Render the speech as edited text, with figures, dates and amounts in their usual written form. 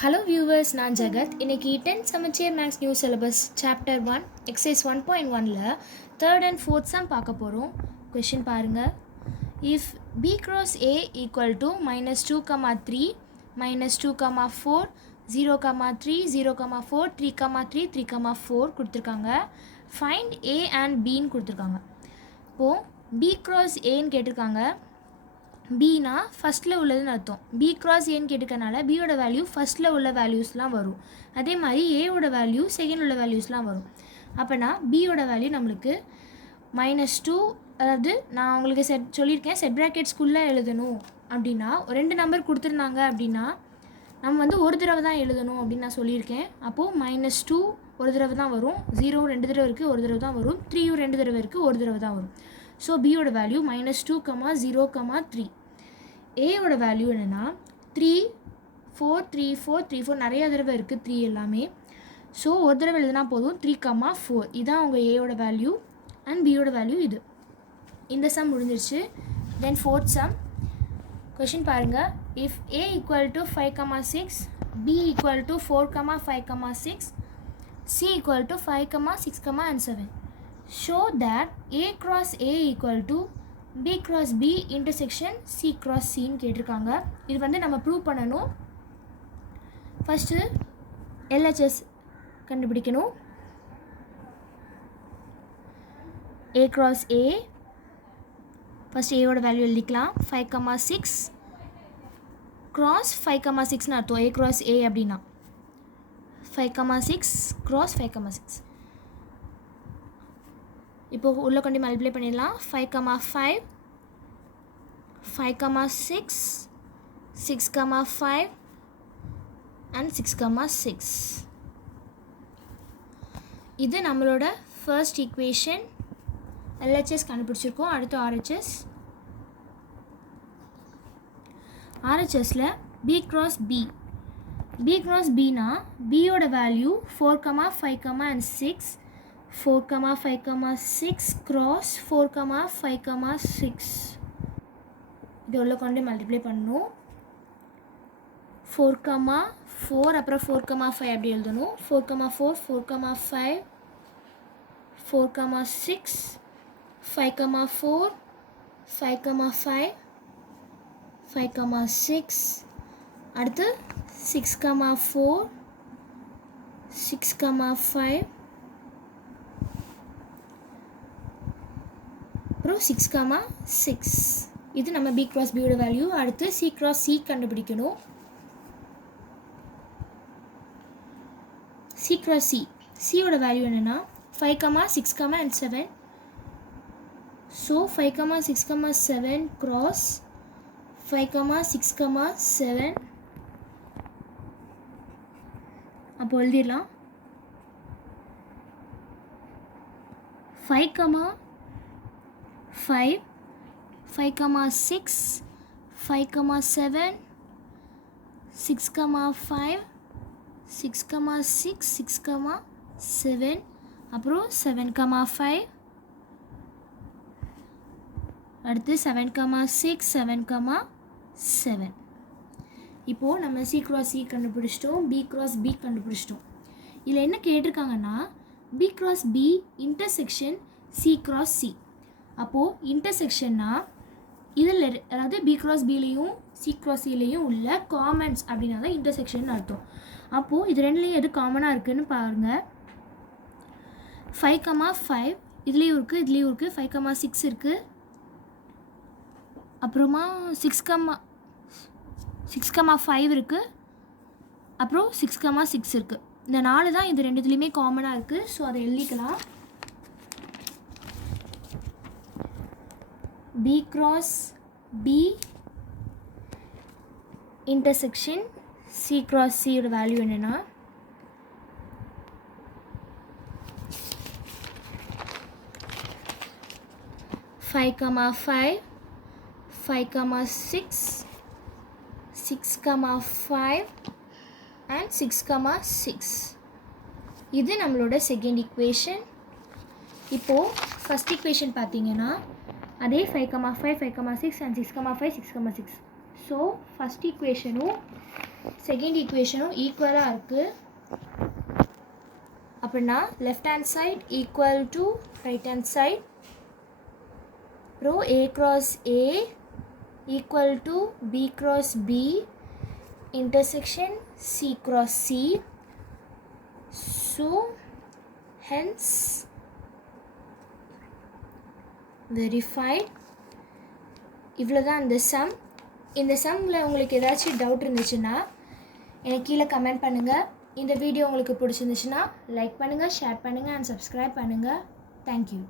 Hello viewers, நான் ஜெகத். இன்றைக்கி 10th சமச்சீர் maths new syllabus chapter 1 exercise 1.1ல் தேர்ட் அண்ட் ஃபோர்த் சம் பார்க்க போகிறோம். கொஷின் பாருங்கள். If B cross A equal to -2, 3, -2, 4, 0, 3, 0, 4, 3, 3, 3, 4 கொடுத்துருக்காங்க. ஃபைண்ட் ஏ அண்ட் பின்னு கொடுத்துருக்காங்க. இப்போது பி க்ராஸ் ஏன்னு கேட்டிருக்காங்க. பினா ஃபஸ்ட்டில் உள்ளதுன்னு அர்த்தம். பி க்ராஸ் ஏன்னு கேட்டுக்கனால பியோட வேல்யூ ஃபஸ்ட்டில் உள்ள வேல்யூஸ்லாம் வரும். அதே மாதிரி ஏவோட வேல்யூ செகண்ட் உள்ள வேல்யூஸ்லாம் வரும். அப்போனா பியோட வேல்யூ நம்மளுக்கு -2, அதாவது நான் உங்களுக்கு சொல்லியிருக்கேன் செட் ப்ராக்கெட்ஸ்குள்ளே எழுதணும் அப்படின்னா 2 நம்பர் கொடுத்துருந்தாங்க அப்படின்னா நம்ம ஒரு தடவை தான் எழுதணும் அப்படின்னு நான் சொல்லியிருக்கேன். அப்போது -2 ஒரு தடவை தான் வரும், 0 2 தடவை இருக்குது ஒரு தடவை தான் வரும், 3 2 தடவை இருக்குது ஒரு தடவை தான் வரும். ஸோ பியோட வேல்யூ -2, 0, 3. ஏவோட வேல்யூ என்னென்னா 3 4 3 4 3 4 நிறைய தடவை இருக்குது 3 எல்லாமே. ஸோ ஒரு தடவை எழுதுனா போதும், 3, 4 இதுதான் அவங்க ஏவோட வேல்யூ அண்ட் பியோட வேல்யூ இது. இந்த சம் முடிஞ்சிருச்சு. தென் ஃபோர்த் சம் கொஷின் பாருங்கள். If A equal to 5, 6, B equal to 4, 5, 6, C equal to 5, 6, and 7. Show that A cross A equal to B cross B intersection C cross C ன்னு கேட்டிருக்காங்க. இது நம்ம prove பண்ணணும். First LHS கண்டுபிடிக்கணும். A cross A, first ஏவோட value எழுதிக்கலாம். 5, 6 cross 5, 6ன்னு அர்த்தம். A cross A அப்படின்னா 5, 6 cross 5, 6. இப்போ உள்ள கொண்டு மல்டிப்ளை பண்ணிடலாம். 5, 5, 5, 6, 6, 5 and 6, 6. இது நம்மளோட ஃபர்ஸ்ட் ஈக்குவேஷன். LHS கண்டுபிடிச்சிருக்கோம். அடுத்து RHSல B cross B. B cross Bனா Bயோட வேல்யூ 4, 5, and 6, 4, 5, 6 cross 4, 5, 6. இது உள்ள கொண்டு மல்டிப்ளை பண்ணணும். 4, 4 அப்புறம் 4, 5 அப்படி எழுதணும். 4, 4, 4, 5, 4, 6, 5, 4, 5, 5, 5, 6. அடுத்து 6, 4, 6, 5 அப்புறம் 6, 6. இது நம்ம B cross Bயோட வேல்யூ. அடுத்து C cross C கண்டுபிடிக்கணும். C cross C, Cயோட வேல்யூ என்னென்னா 5, 6, and 7. So 5, 6, 7 cross 5, 6, 7. அப்போ எழுதிடலாம். 5, 5, 5, 6, 5, 7, 6, 5, 6, 6, 6, 7 அப்புறம் 7, 5 அடுத்து 7, 6, 7, 7. இப்போது நம்ம C cross C கண்டுபிடிச்சிட்டோம், B cross B கண்டுபிடிச்சிட்டோம். இதில் என்ன கேட்டிருக்காங்கன்னா B cross B intersection C cross C. அப்போது இன்டர்செக்ஷன்னா இதில் அதாவது B cross Bலேயும் C cross Cலேயும் உள்ள காமன்ஸ் அப்படின்னா தான் இன்டர்செக்ஷன் அர்த்தம். அப்போது இது ரெண்டுலேயும் எது காமனாக இருக்குதுன்னு பாருங்கள். 5, 5 இதுலேயும் இருக்குது இதுலேயும் இருக்குது. 5, 6 இருக்குது. அப்புறமா 6, 5 இருக்குது. அப்புறம் 6, 6 இருக்குது. இந்த 4 தான் இது ரெண்டுத்துலேயுமே காமனாக இருக்குது. ஸோ அதை எழுதிக்கலாம். B cross B intersection C cross C யோட வேல்யூ என்னென்னா 5, 5, 5, 6, 6, 5 and 6, 6. இது நம்மளோட செகண்ட் ஈக்குவேஷன். இப்போது ஃபஸ்ட் ஈக்குவேஷன் பார்த்தீங்கன்னா அதே 5, 5, 5, 6 and 6, 5, 6, 6. ஸோ ஃபஸ்ட் ஈக்குவேஷனும் செகண்ட் ஈக்குவேஷனும் ஈக்குவலாக இருக்குது. அப்படின்னா left hand side equal to right hand side. அப்புறம் A cross A equal to B cross B intersection C cross C. So hence verified. இவ்வளோதான் இந்த சம். இந்த சம்மில் உங்களுக்கு ஏதாச்சும் டவுட் இருந்துச்சுன்னா எனக்கு கீழே கமெண்ட் பண்ணுங்கள். இந்த வீடியோ உங்களுக்கு பிடிச்சிருந்துச்சுன்னா லைக் பண்ணுங்கள், ஷேர் பண்ணுங்கள் அண்ட் சப்ஸ்கிரைப் பண்ணுங்கள். தேங்க்யூ.